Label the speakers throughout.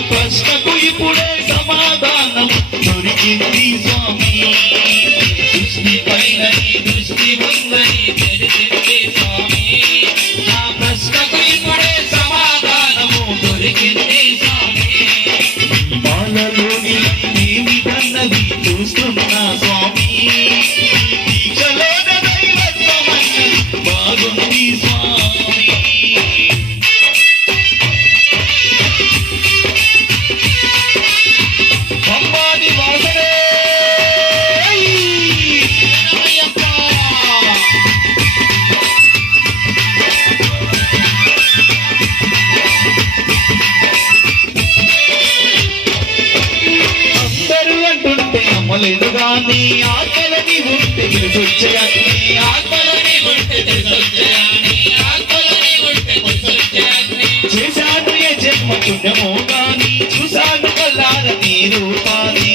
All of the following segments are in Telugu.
Speaker 1: ప్రశ్నకు ఇప్పుడే సమాధానం దొరికింది స్వామి. దృష్టి పైన దృష్టి ఉందని తెలిసిందే నమ్మలేదుగాని ఆత్మలని ఉంటే తెలిసొచ్చాయని ఆత్మలని ఉంటే తెలిసొచ్చాయని ఆత్మలని ఉంటే తెలిసొచ్చాయని చేశాను ఏ జన్మ పుణ్యమో గాని చూశాను కల్లార రూపాన్ని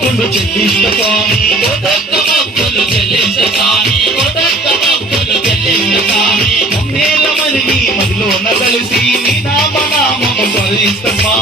Speaker 1: హక్కులు చెల్లిస్తగా మమ్మేళ్ళ మరి నీ మదిలోన కలిసి నీ నామ నామము స్మరిస్తమా